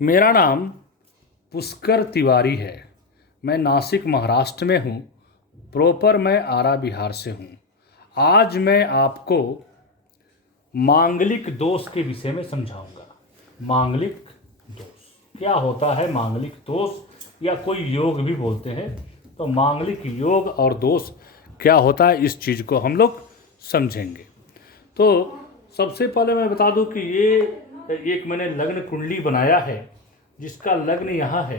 मेरा नाम पुष्कर तिवारी है। मैं नासिक महाराष्ट्र में हूँ। प्रॉपर मैं आरा बिहार से हूँ। आज मैं आपको मांगलिक दोष के विषय में समझाऊंगा। मांगलिक दोष क्या होता है? मांगलिक दोष या कोई योग भी बोलते हैं। तो मांगलिक योग और दोष क्या होता है, इस चीज़ को हम लोग समझेंगे। तो सबसे पहले मैं बता दूं कि ये एक मैंने लग्न कुंडली बनाया है, जिसका लग्न यहाँ है।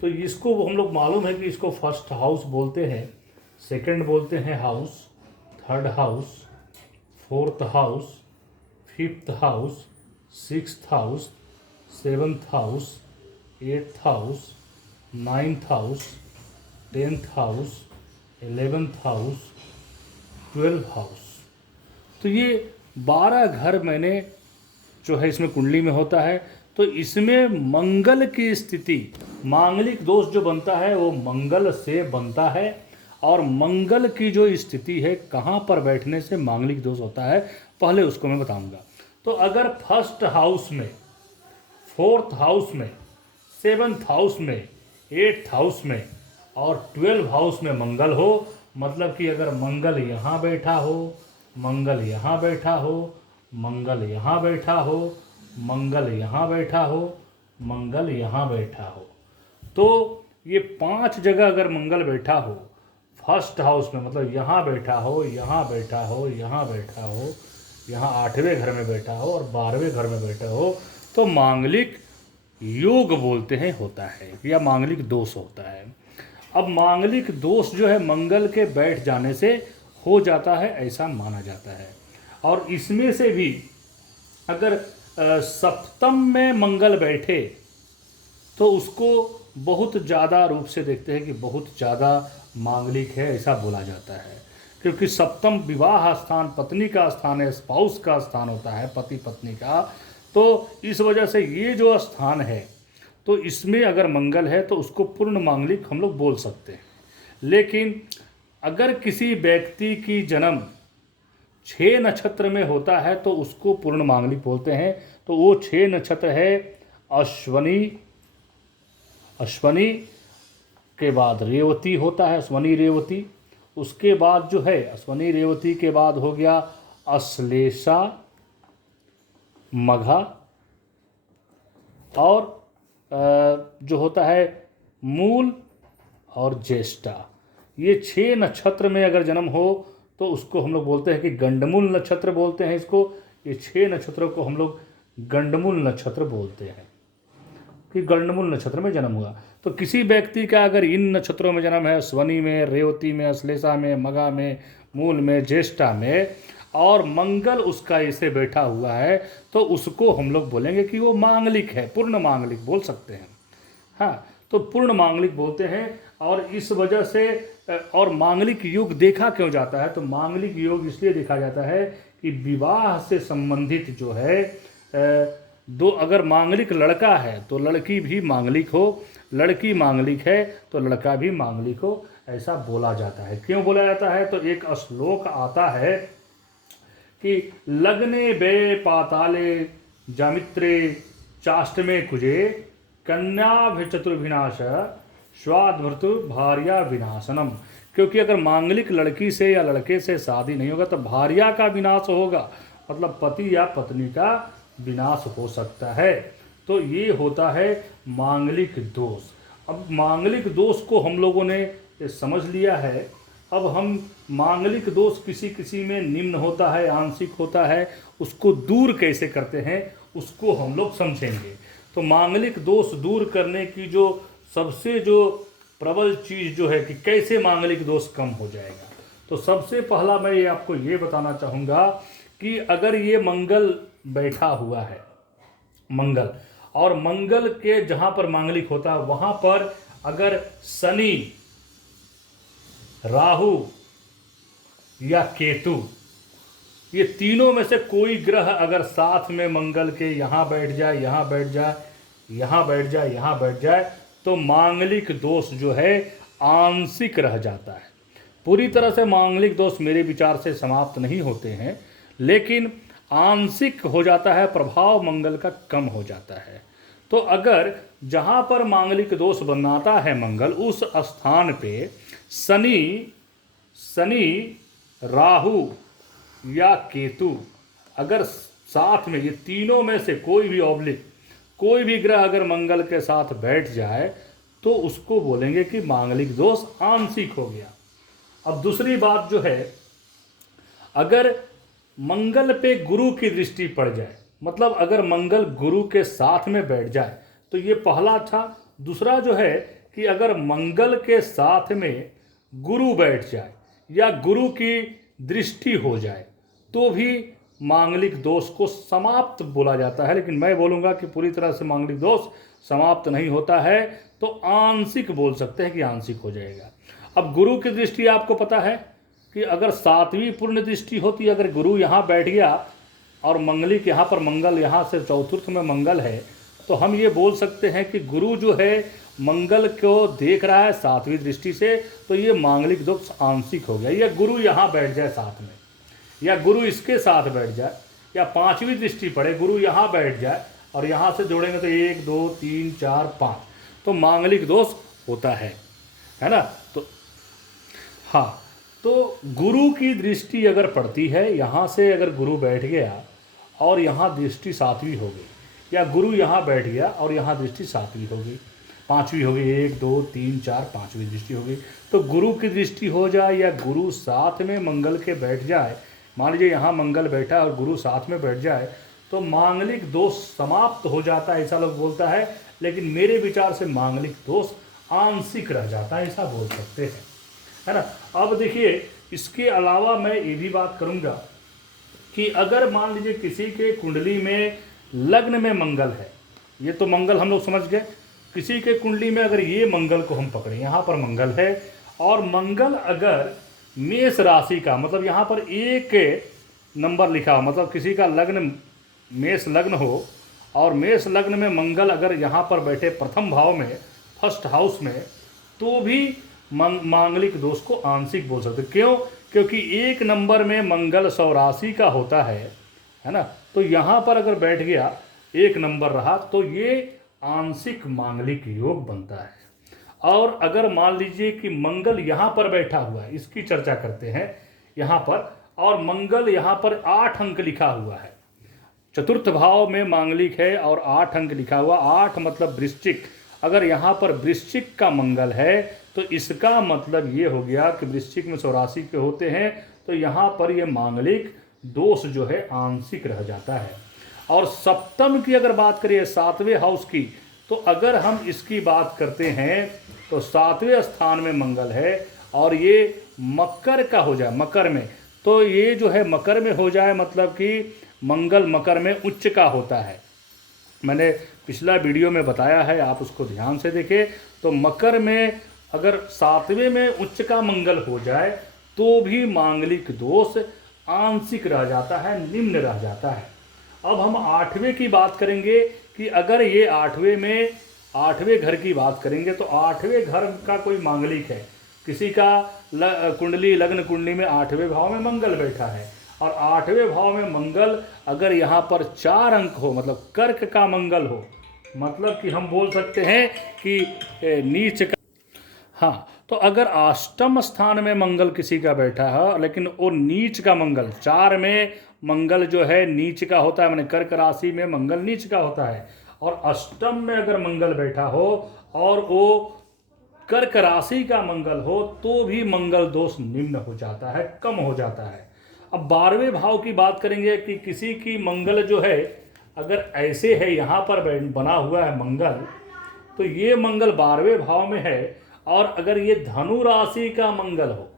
तो इसको हम लोग मालूम है कि इसको फर्स्ट हाउस बोलते हैं, सेकंड बोलते हैं house, third house, fourth house, fifth house, sixth house, seventh house, eighth house, ninth house, tenth house, 11th house, 12th house. तो ये 12 घर मैंने जो है इसमें कुंडली में होता है। तो इसमें मंगल की स्थिति, मांगलिक दोष जो बनता है वो मंगल से बनता है। और मंगल की जो स्थिति है, कहाँ पर बैठने से मांगलिक दोष होता है, पहले उसको मैं बताऊंगा। तो अगर फर्स्ट हाउस में, फोर्थ हाउस में, सेवन्थ हाउस में, एट्थ हाउस में और 12 हाउस में मंगल हो, मतलब कि अगर मंगल यहाँ बैठा हो, मंगल यहाँ बैठा हो, मंगल यहाँ बैठा हो, मंगल यहाँ बैठा हो, मंगल यहाँ बैठा हो, तो ये 5 जगह अगर मंगल बैठा हो फर्स्ट हाउस में, मतलब यहाँ बैठा हो, यहाँ बैठा हो, यहाँ बैठा हो, यहाँ 8वें घर में बैठा हो और 12वें घर में बैठा हो, तो मांगलिक योग बोलते हैं, होता है, या मांगलिक दोष होता है। अब मांगलिक दोष जो है मंगल के बैठ जाने से हो जाता है, ऐसा माना जाता है। और इसमें से भी अगर सप्तम में मंगल बैठे तो उसको बहुत ज़्यादा रूप से देखते हैं कि बहुत ज़्यादा मांगलिक है, ऐसा बोला जाता है। क्योंकि सप्तम विवाह स्थान, पत्नी का स्थान है, स्पाउस का स्थान होता है, पति पत्नी का। तो इस वजह से ये जो स्थान है, तो इसमें अगर मंगल है तो उसको पूर्ण मांगलिक हम लोग बोल सकते हैं। लेकिन अगर किसी व्यक्ति की जन्म 6 नक्षत्र में होता है तो उसको पूर्ण मांगलिक बोलते हैं। तो वो 6 नक्षत्र है अश्वनी, अश्वनी के बाद रेवती होता है, अश्वनी रेवती। उसके बाद जो है अश्वनी रेवती के बाद हो गया अश्लेषा, मघा, और जो होता है मूल और ज्येष्ठा। ये 6 नक्षत्र में अगर जन्म हो तो उसको हम लोग बोलते हैं कि गंडमूल नक्षत्र बोलते हैं इसको। ये 6 नक्षत्रों को हम लोग गंडमूल नक्षत्र बोलते हैं कि गंडमूल नक्षत्र में जन्म हुआ। तो किसी व्यक्ति का अगर इन नक्षत्रों में जन्म है, स्वनी में, रेवती में, अश्लेषा में, मघा में, मूल में, ज्येष्ठा में, और मंगल उसका ऐसे बैठा हुआ है, तो उसको हम लोग बोलेंगे कि वो मांगलिक है, पूर्ण मांगलिक बोल सकते हैं। हाँ, तो पूर्ण मांगलिक बोलते हैं। और इस वजह से और मांगलिक योग देखा क्यों जाता है? तो मांगलिक योग इसलिए देखा जाता है कि विवाह से संबंधित जो है दो, अगर मांगलिक लड़का है तो लड़की भी मांगलिक हो, लड़की मांगलिक है तो लड़का भी मांगलिक हो, ऐसा बोला जाता है। क्यों बोला जाता है? तो एक श्लोक आता है कि लग्ने बे पाताले जामित्रे चाष्टमे कुजे कन्याभिचतुर्विनाश स्वाद्भृतु भार्या विनाशनम। क्योंकि अगर मांगलिक लड़की से या लड़के से शादी नहीं होगा तो भार्या का विनाश होगा, मतलब पति या पत्नी का विनाश हो सकता है। तो ये होता है मांगलिक दोष। अब मांगलिक दोष को हम लोगों ने समझ लिया है। अब हम मांगलिक दोष किसी किसी में निम्न होता है, आंशिक होता है, उसको दूर कैसे करते हैं उसको हम लोग समझेंगे। तो मांगलिक दोष दूर करने की जो सबसे जो प्रबल चीज़ जो है कि कैसे मांगलिक दोष कम हो जाएगा, तो सबसे पहला मैं ये आपको ये बताना चाहूँगा कि अगर ये मंगल बैठा हुआ है, मंगल, और मंगल के जहाँ पर मांगलिक होता है वहाँ पर अगर शनि, राहु या केतु, ये तीनों में से कोई ग्रह अगर साथ में मंगल के यहाँ बैठ जाए, यहाँ बैठ जाए, यहाँ बैठ जाए, यहाँ बैठ जाए, तो मांगलिक दोष जो है आंशिक रह जाता है। पूरी तरह से मांगलिक दोष मेरे विचार से समाप्त नहीं होते हैं, लेकिन आंशिक हो जाता है, प्रभाव मंगल का कम हो जाता है। तो अगर जहाँ पर मांगलिक दोष बनाता है मंगल, उस स्थान पे शनि, राहु या केतु अगर साथ में, ये तीनों में से कोई भी ऑब्लिक कोई भी ग्रह अगर मंगल के साथ बैठ जाए तो उसको बोलेंगे कि मांगलिक दोष आंशिक हो गया। अब दूसरी बात जो है, अगर मंगल पे गुरु की दृष्टि पड़ जाए, मतलब अगर मंगल गुरु के साथ में बैठ जाए, तो ये पहला था। दूसरा जो है कि अगर मंगल के साथ में गुरु बैठ जाए या गुरु की दृष्टि हो जाए तो भी मांगलिक दोष को समाप्त बोला जाता है। लेकिन मैं बोलूँगा कि पूरी तरह से मांगलिक दोष समाप्त नहीं होता है, तो आंशिक बोल सकते हैं कि आंशिक हो जाएगा। अब गुरु की दृष्टि आपको पता है कि अगर 7वीं पूर्ण दृष्टि होती, अगर गुरु यहाँ बैठ गया और मंगलिक यहाँ पर मंगल, यहाँ से चौथुर्थ में मंगल है, तो हम ये बोल सकते हैं कि गुरु जो है मंगल को देख रहा है 7वीं दृष्टि से, तो ये मांगलिक दोष आंशिक हो गया। या गुरु यहाँ बैठ जाए साथ में, या गुरु इसके साथ बैठ जाए, या 5वीं दृष्टि पड़े, गुरु यहाँ बैठ जाए और यहाँ से जोड़ेंगे तो 1 2 3 4 5, तो मांगलिक दोष होता है ना। तो हाँ, तो गुरु की दृष्टि अगर पड़ती है, यहाँ से अगर गुरु बैठ गया और यहाँ दृष्टि 7वीं हो गई, या गुरु यहाँ बैठ गया और यहाँ दृष्टि 7वीं हो गई, 5वीं हो गई, 1 2 3 4 5वीं दृष्टि हो गई, तो गुरु की दृष्टि हो जाए या गुरु साथ में मंगल के बैठ जाए, मान लीजिए यहाँ मंगल बैठा और गुरु साथ में बैठ जाए, तो मांगलिक दोष समाप्त हो जाता है, ऐसा लोग बोलता है। लेकिन मेरे विचार से मांगलिक दोष आंशिक रह जाता है, ऐसा बोल सकते हैं, है ना। अब देखिए, इसके अलावा मैं ये भी बात करूँगा कि अगर मान लीजिए किसी के कुंडली में लग्न में मंगल है, ये तो मंगल हम लोग समझ गए, किसी के कुंडली में अगर ये मंगल को हम पकड़ें, यहाँ पर मंगल है और मंगल अगर मेष राशि का, मतलब यहाँ पर 1 नंबर लिखा हो, मतलब किसी का लग्न मेष लग्न हो और मेष लग्न में मंगल अगर यहाँ पर बैठे प्रथम भाव में, फर्स्ट हाउस में, तो भी मांगलिक दोष को आंशिक बोल सकते। क्यों? क्योंकि 1 नंबर में मंगल 100 राशि का होता है ना, तो यहाँ पर अगर बैठ गया 1 नंबर रहा तो ये आंशिक मांगलिक योग बनता है। और अगर मान लीजिए कि मंगल यहाँ पर बैठा हुआ है, इसकी चर्चा करते हैं यहाँ पर, और मंगल यहाँ पर 8 अंक लिखा हुआ है, चतुर्थ भाव में मांगलिक है और 8 अंक लिखा हुआ, 8 मतलब वृश्चिक, अगर यहाँ पर वृश्चिक का मंगल है तो इसका मतलब ये हो गया कि वृश्चिक में 100 राशि के होते हैं, तो यहाँ पर ये मांगलिक दोष जो है आंशिक रह जाता है। और सप्तम की अगर बात करिए 7वें हाउस की, तो अगर हम इसकी बात करते हैं तो 7वें स्थान में मंगल है और ये मकर का हो जाए, मकर में, तो ये जो है मकर में हो जाए, मतलब कि मंगल मकर में उच्च का होता है। मैंने पिछला वीडियो में बताया है, आप उसको ध्यान से देखें। तो मकर में अगर 7वें में उच्च का मंगल हो जाए तो भी मांगलिक दोष आंशिक रह जाता है, निम्न रह जाता है। अब हम 8वें की बात करेंगे कि अगर ये 8वें में 8वें घर की बात करेंगे तो 8वें घर का कोई मांगलिक है, किसी का कुंडली लग्न कुंडली में 8वें भाव में मंगल बैठा है और 8वें भाव में मंगल अगर यहाँ पर 4 अंक हो, मतलब कर्क का मंगल हो, मतलब कि हम बोल सकते हैं कि नीच का, हाँ, तो अगर अष्टम स्थान में मंगल किसी का बैठा है लेकिन वो नीच का मंगल, 4 में मंगल जो है नीच का होता है, मैंने कर्क राशि में मंगल नीच का होता है, और अष्टम में अगर मंगल बैठा हो और वो कर्क राशि का मंगल हो तो भी मंगल दोष निम्न हो जाता है, कम हो जाता है। अब 12वें भाव की बात करेंगे कि किसी की मंगल जो है अगर ऐसे है, यहाँ पर बना हुआ है मंगल, तो ये मंगल 12वें भाव में है और अगर ये धनु राशि का मंगल हो,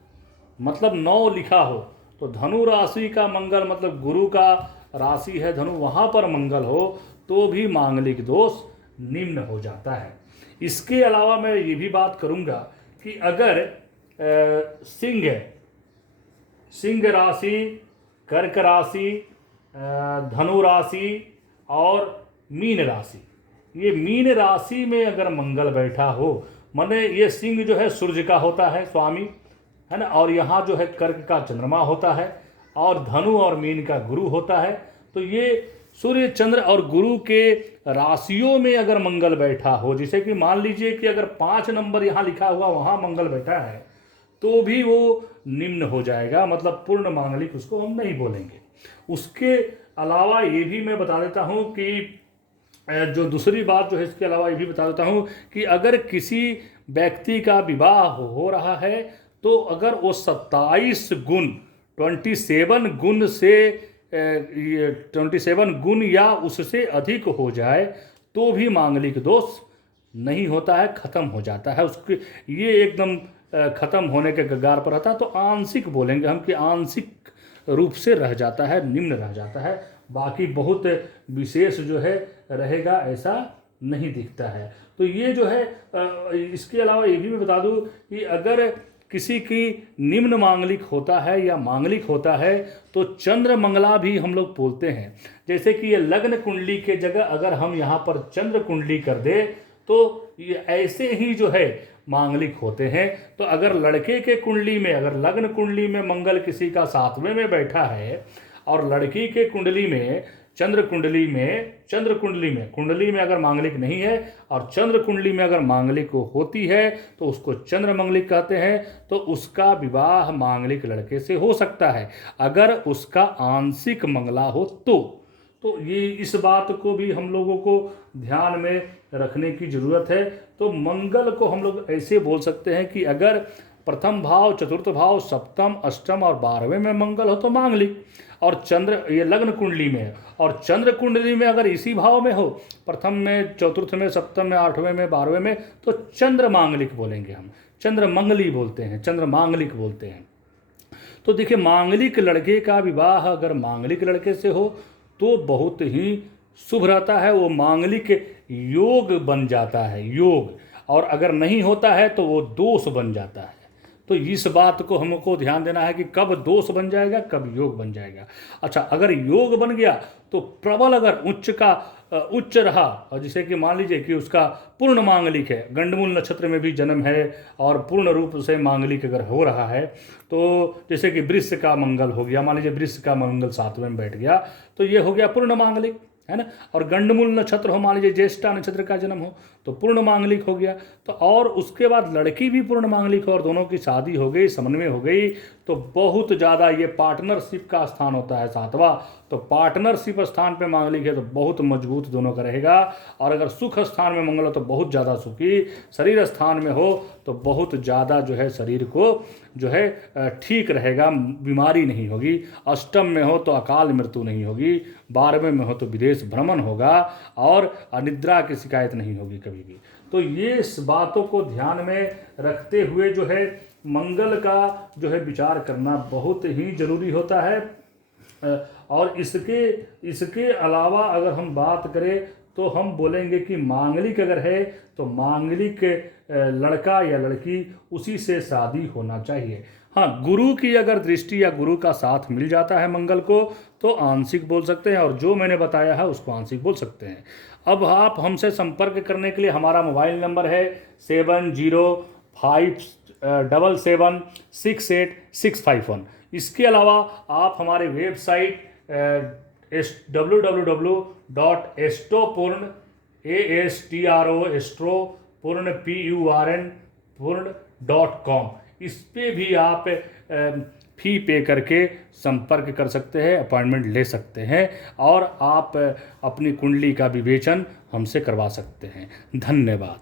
मतलब 9 लिखा हो, तो धनु राशि का मंगल मतलब गुरु का राशि है धनु, वहाँ पर मंगल हो तो भी मांगलिक दोष निम्न हो जाता है। इसके अलावा मैं ये भी बात करूँगा कि अगर सिंह राशि, कर्क राशि, धनु राशि और मीन राशि, ये मीन राशि में अगर मंगल बैठा हो, माने ये सिंह जो है सूर्य का होता है स्वामी, है ना, और यहाँ जो है कर्क का चंद्रमा होता है और धनु और मीन का गुरु होता है, तो ये सूर्य, चंद्र और गुरु के राशियों में अगर मंगल बैठा हो, जैसे कि मान लीजिए कि अगर 5 नंबर यहाँ लिखा हुआ वहाँ मंगल बैठा है तो भी वो निम्न हो जाएगा, मतलब पूर्ण मांगलिक उसको हम नहीं बोलेंगे। उसके अलावा ये भी मैं बता देता हूँ कि जो दूसरी बात जो है, इसके अलावा ये भी बता देता हूँ कि अगर किसी व्यक्ति का विवाह हो रहा है तो अगर वो 27 गुण 27 गुण से 27 गुण या उससे अधिक हो जाए तो भी मांगलिक दोष नहीं होता है, खत्म हो जाता है उसके, ये एकदम खत्म होने के कगार पर रहता है। तो आंशिक बोलेंगे हम कि आंशिक रूप से रह जाता है, निम्न रह जाता है, बाकी बहुत विशेष जो है रहेगा ऐसा नहीं दिखता है। तो ये जो है इसके अलावा ये भी मैं बता दूं कि अगर किसी की निम्न मांगलिक होता है या मांगलिक होता है तो चंद्र मंगला भी हम लोग बोलते हैं। जैसे कि ये लग्न कुंडली के जगह अगर हम यहाँ पर चंद्र कुंडली कर दे तो ये ऐसे ही जो है मांगलिक होते हैं। तो अगर लड़के के कुंडली में, अगर लग्न कुंडली में मंगल किसी का 7वें में बैठा है और लड़की के कुंडली में चंद्र कुंडली में अगर मांगलिक नहीं है और चंद्र कुंडली में अगर मांगलिक होती है तो उसको चंद्र मंगलिक कहते हैं। तो उसका विवाह मांगलिक लड़के से हो सकता है अगर उसका आंशिक मंगला हो तो ये इस बात को भी हम लोगों को ध्यान में रखने की जरूरत है। तो मंगल को हम लोग ऐसे बोल सकते हैं कि अगर प्रथम भाव, चतुर्थ भाव, सप्तम, अष्टम और 12वें में मंगल हो तो मांगलिक, और चंद्र ये लग्न कुंडली में है और चंद्र कुंडली में अगर इसी भाव में हो, प्रथम में, चतुर्थ में, सप्तम में, 8वें में, 12वें में, तो चंद्र मांगलिक बोलेंगे हम, चंद्र मंगली बोलते हैं, चंद्र मांगलिक बोलते हैं। तो देखिए मांगलिक लड़के का विवाह अगर मांगलिक लड़के से हो तो बहुत ही शुभ रहता है, वो मांगलिक योग बन जाता है, योग, और अगर नहीं होता है तो वो दोष बन जाता है। तो इस बात को हमको ध्यान देना है कि कब दोष बन जाएगा, कब योग बन जाएगा। अच्छा, अगर योग बन गया तो प्रबल अगर उच्च रहा, और जैसे कि मान लीजिए कि उसका पूर्ण मांगलिक है, गंडमूल नक्षत्र में भी जन्म है और पूर्ण रूप से मांगलिक अगर हो रहा है, तो जैसे कि वृष का मंगल हो गया, मान लीजिए वृष का मंगल 7वें में बैठ गया तो ये हो गया पूर्ण मांगलिक, है ना। और गंडमूल नक्षत्र हो, मान लीजिए ज्येष्ठा नक्षत्र का जन्म हो तो पूर्ण मांगलिक हो गया। तो और उसके बाद लड़की भी पूर्ण मांगलिक हो और दोनों की शादी हो गई, समन्वय हो गई, तो बहुत ज़्यादा ये पार्टनरशिप का स्थान होता है 7वां। तो पार्टनरशिप स्थान पे मांगलिक है तो बहुत मजबूत दोनों का रहेगा। और अगर सुख स्थान में मंगल हो तो बहुत ज़्यादा सुखी, शरीर स्थान में हो तो बहुत ज़्यादा जो है शरीर को जो है ठीक रहेगा, बीमारी नहीं होगी। अष्टम में हो तो अकाल मृत्यु नहीं होगी, 12वें में हो तो विदेश भ्रमण होगा और अनिद्रा की शिकायत नहीं होगी कभी भी। तो ये इस बातों को ध्यान में रखते हुए जो है मंगल का जो है विचार करना बहुत ही जरूरी होता है। और इसके अलावा अगर हम बात करें तो हम बोलेंगे कि मांगलिक अगर है तो मांगलिक लड़का या लड़की उसी से शादी होना चाहिए। हाँ, गुरु की अगर दृष्टि या गुरु का साथ मिल जाता है मंगल को तो आंशिक बोल सकते हैं, और जो मैंने बताया है उसको आंशिक बोल सकते हैं। अब आप हमसे संपर्क करने के लिए हमारा मोबाइल नंबर है 7057768651। इसके अलावा आप हमारे वेबसाइट www.astropurn.com इस पे भी आप फी पे करके संपर्क कर सकते हैं, अपॉइंटमेंट ले सकते हैं और आप अपनी कुंडली का विवेचन हमसे करवा सकते हैं। धन्यवाद।